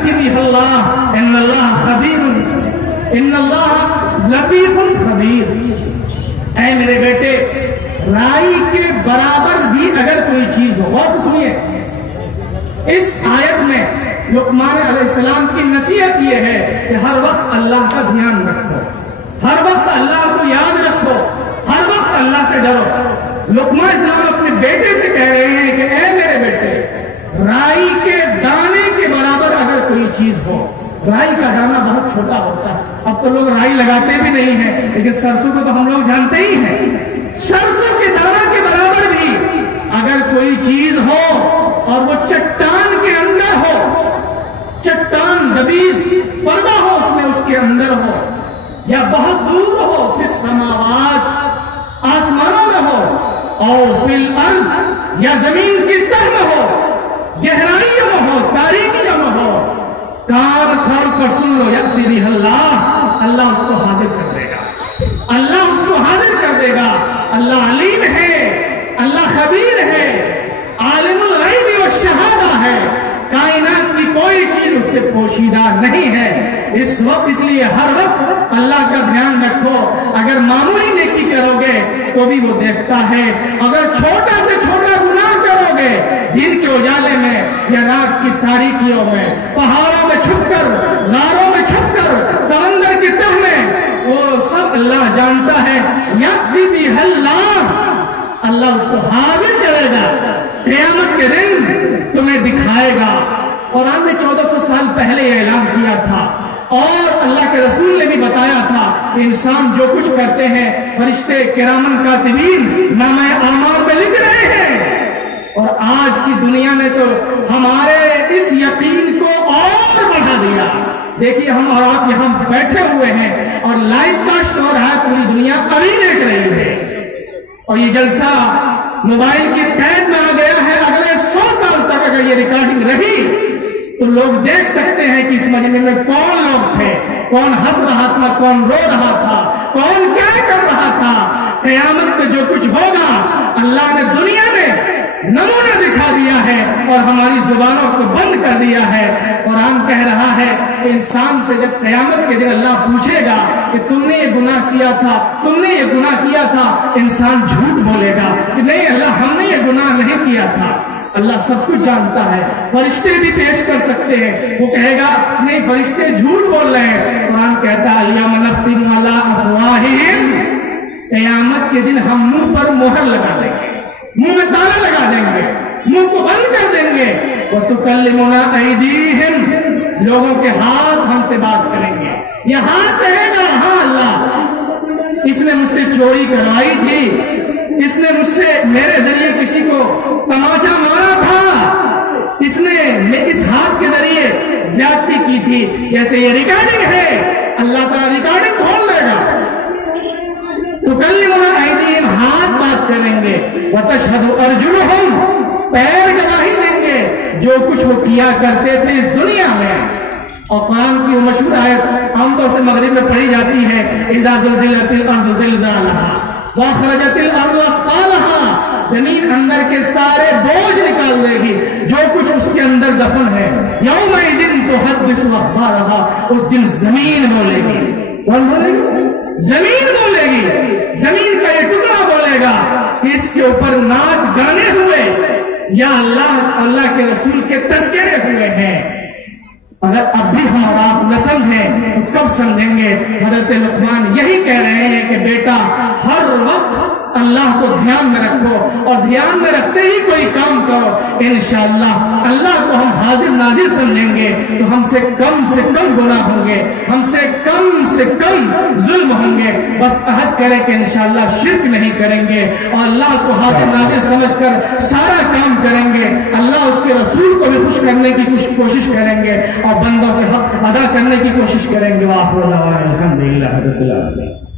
یأتی بہ اللہ ان اللہ خبیر ان اللہ لطیف خبیر۔ اے میرے بیٹے، رائی کے برابر بھی اگر کوئی چیز ہو، غور سے سنیے، اس آیت میں لقمان علیہ السلام کی نصیحت یہ ہے کہ ہر وقت اللہ کا دھیان رکھو، ہر وقت اللہ کو یاد رکھو، ہر وقت اللہ سے ڈرو۔ لقمان علیہ السلام اپنے بیٹے سے کہہ رہے ہیں کہ اے میرے بیٹے، رائی کے دانے کے برابر اگر کوئی چیز ہو، رائی کا دانہ بہت چھوٹا ہوتا ہے، اب تو لوگ رائی لگاتے بھی نہیں ہیں، لیکن سرسوں کو تو ہم لوگ جانتے ہی ہیں، سرسوں کے دانہ کے برابر بھی اگر کوئی چیز ہو اور وہ چٹان کے اندر ہو، چٹان دبیز پردہ ہو اس میں، اس کے اندر ہو، یا بہت دور ہو، فی السماوات آسمانوں میں ہو، اور فی الارض یا زمین کی تہ میں ہو، گہرائیوں میں ہو، تاریکیوں میں ہو، کان کھول کر سن لو، یأتی بہ اللہ، اللہ اس کو حاضر کر دے گا، اللہ اس کو حاضر کر دے گا۔ اللہ علیم ہے، اللہ خبیر ہے، عالم الغیب والشہادہ ہے، کائنات کی کوئی چیز اس سے پوشیدہ نہیں ہے۔ اس لیے ہر وقت اللہ کا دھیان رکھو، اگر معمولی نیکی کرو گے تو بھی وہ دیکھتا ہے، اگر چھوٹا سے چھوٹا گناہ کرو گے دن کے اجالے میں یا رات کی تاریکیوں میں، پہاڑوں میں چھپ کر، غاروں میں چھپ کر، سمندر کی تہ میں، وہ سب اللہ جانتا ہے۔ یأتی بہ اللہ، اللہ اس کو حاضر کرے گا، قیامت کے دن تمہیں دکھائے گا۔ قرآن نے 1400 سال پہلے یہ اعلان کیا تھا، اور اللہ کے رسول نے بھی بتایا تھا کہ انسان جو کچھ کرتے ہیں فرشتے کرامن کاتبین نامہ اعمال میں لکھ رہے ہیں۔ اور آج کی دنیا نے تو ہمارے اس یقین کو اور بڑھا دیا۔ دیکھیے ہم اور آپ یہاں بیٹھے ہوئے ہیں اور لائیو کاسٹ ہو رہا ہے، پوری دنیا ابھی دیکھ رہی ہے، اور یہ جلسہ موبائل کی قید میں آ گیا ہے۔ اگلے 100 سال تک اگر یہ ریکارڈنگ رہی تو لوگ دیکھ سکتے ہیں کہ اس مجمع میں کون لوگ تھے، کون ہنس رہا تھا، کون رو رہا تھا، کون کیا کر رہا تھا۔ قیامت میں جو کچھ ہوگا اللہ نے دنیا میں نمونہ دکھا دیا ہے اور ہماری زبانوں کو بند کر دیا ہے۔ قرآن کہہ رہا ہے کہ انسان سے جب قیامت کے دن اللہ پوچھے گا کہ تم نے یہ گناہ کیا تھا، تم نے یہ گناہ کیا تھا، انسان جھوٹ بولے گا کہ نہیں اللہ ہم نے یہ گناہ نہیں کیا تھا۔ اللہ سب کچھ جانتا ہے، فرشتے بھی پیش کر سکتے ہیں، وہ کہے گا نہیں فرشتے جھوٹ بول رہے ہیں۔ قرآن کہتا ہے الیوم نختم علی افواہہم، قیامت کے دن ہم منہ پر مہر لگا دیں گے، منہ میں تالا لگا دیں گے، منہ کو بند کر دیں گے۔ وتکلمنا ایدیہم، لوگوں کے ہاتھ ہم سے بات کریں گے۔ یہ ہاتھ کہے گا ہاں اللہ اس نے مجھ سے چوری کروائی تھی، اس نے مجھ سے میرے ذریعے کسی کو تماچا مارا تھا، اس نے اس ہاتھ کے ذریعے زیادتی کی تھی۔ جیسے یہ ریکارڈنگ ہے، اللہ تعالیٰ ریکارڈنگ کھول دے گا۔ تکلمنا ایدیہم، ہاتھ بات کریں گے، وتشہد ارجلہم، پیر گواہی دیں گے جو کچھ وہ کیا کرتے تھے اس دنیا میں۔ اور قرآن کی وہ مشہور آیت عام طور سے مغرب میں پڑھی جاتی ہے، اذا زلزلت الارض زلزالہا واخرجت الارض اثقالہا، زمین اندر کے سارے بوجھ نکال دے گی جو کچھ اس کے اندر دفن ہے۔ یومئذ تحدث اخبارہا، اس دن زمین بولے گی۔ کون بولے گی؟ زمین بولے گی۔ زمین کا یہ ٹکڑا بولے گا کہ اس کے اوپر ناچ گانے ہوئے یا اللہ کے رسول کے تذکرے ہوئے ہیں۔ اگر اب بھی ہم اور آپ نہ سمجھیں تو کب سمجھیں گے؟ حضرت لقمان یہی کہہ رہے ہیں کہ بیٹا ہر وقت اللہ کو دھیان میں رکھو، اور دھیان میں رکھتے ہی کوئی کام کرو، انشاءاللہ اللہ کو ہم حاضر ناظر سمجھیں گے تو ہم سے کم گناہ ہوں گے، ہم سے کم ظلم ہوں گے۔ بس عہد کریں کہ انشاءاللہ شرک نہیں کریں گے، اور اللہ کو حاضر ناظر سمجھ کر سارا کام کریں گے۔ اللہ اس کے رسول کو بھی خوش کرنے کی کوشش کریں گے، اور بندوں کے حق ادا کرنے کی کوشش کریں گے۔ وآخر دعوانا الحمدللہ رب العالمین۔